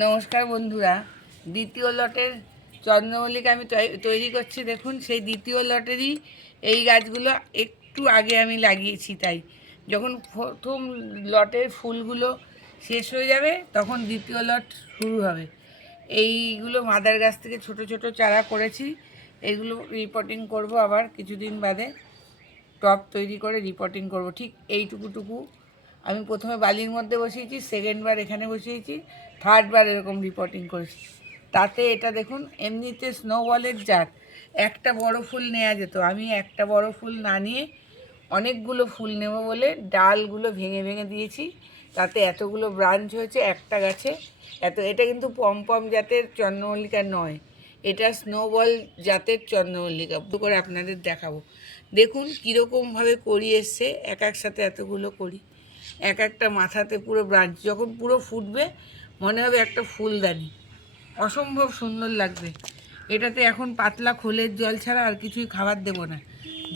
নমস্কার বন্ধুরা, দ্বিতীয় লটের চন্দ্রমল্লিকা আমি তৈরি করছি। দেখুন, সেই দ্বিতীয় লটেরই এই গাছগুলো একটু আগে আমি লাগিয়েছি। তাই যখন প্রথম লটের ফুলগুলো শেষ হয়ে যাবে তখন দ্বিতীয় লট শুরু হবে। এইগুলো মাদার গাছ থেকে ছোট ছোট চারা করেছি। এইগুলো রিপোর্টিং করব আবার কিছুদিন বাদে। টব তৈরি করে রিপোর্টিং করব। ঠিক এইটুকুটুকু আমি প্রথমে বালির মধ্যে বসিয়েছি, সেকেন্ডবার এখানে বসিয়েছি, থার্ডবার এরকম রিপোর্টিং করেছি। তাতে এটা দেখুন, এমনিতে স্নোবলের জাত একটা বড় ফুল নেওয়া যেত। আমি একটা বড় ফুল না নিয়ে অনেকগুলো ফুল নেব বলে ডালগুলো ভেঙে ভেঙে দিয়েছি। তাতে এতগুলো ব্রাঞ্চ হয়েছে একটা গাছে। এটা কিন্তু পমপম জাতের চন্দ্রমল্লিকা নয়, এটা স্নোবল জাতের চন্দ্রমল্লিকা। করে আপনাদের দেখাবো। দেখুন কীরকমভাবে করি এসছে, এক সাথে এতগুলো করি, এক একটা মাথাতে পুরো ব্রাঞ্চ। যখন পুরো ফুটবে মনে হবে একটা ফুলদানি, অসম্ভব সুন্দর লাগবে। এটাতে এখন পাতলা খোলের জল ছাড়া আর কিছুই খাবার দেব না।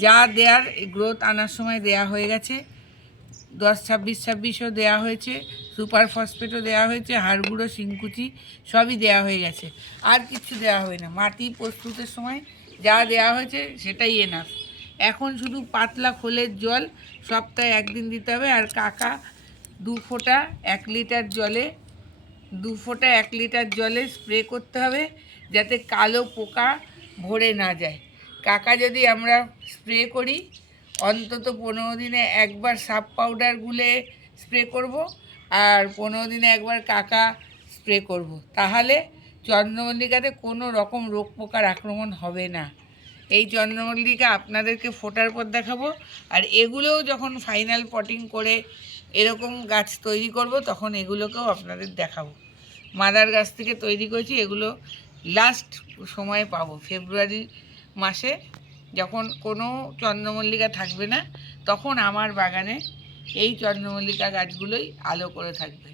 যা দেওয়ার গ্রোথ আনার সময় দেয়া হয়ে গেছে, 10-26-26ও দেওয়া হয়েছে, সুপার ফসফেটও দেওয়া হয়েছে, হাড়গুঁড়ো, শিংকুচি সবই দেওয়া হয়ে গেছে। আর কিছু দেওয়া হয় না। মাটি প্রস্তুতের সময় যা দেওয়া হয়েছে সেটাই এনাফ। এখন শুধু পাতলা খোলের জল সপ্তাহে একদিন দিতে হবে। আর কাকা 2 ফোঁটা 1 লিটার জলে 2 ফোঁটা 1 লিটার জলে স্প্রে করতে হবে, যাতে কালো পোকা ভরে না যায়। কাকা যদি আমরা স্প্রে করি, অন্তত 15 দিনে একবার সাব পাউডার গুলে স্প্রে করব, আর 15 দিনে একবার কাকা স্প্রে করব। তাহলে চন্দ্রমল্লিকাতে কোনো রকম রোগ পোকার আক্রমণ হবে না। এই চন্দ্রমল্লিকা আপনাদেরকে ফোটার পর দেখাবো। আর এগুলোও যখন ফাইনাল পটিং করে এরকম গাছ তৈরি করব, তখন এগুলোকেও আপনাদের দেখাবো। মাদার গাছ থেকে তৈরি করেছি। এগুলো লাস্ট সময়ে পাবো, ফেব্রুয়ারি মাসে, যখন কোনো চন্দ্রমল্লিকা থাকবে না, তখন আমার বাগানে এই চন্দ্রমল্লিকা গাছগুলোই আলো করে থাকবে।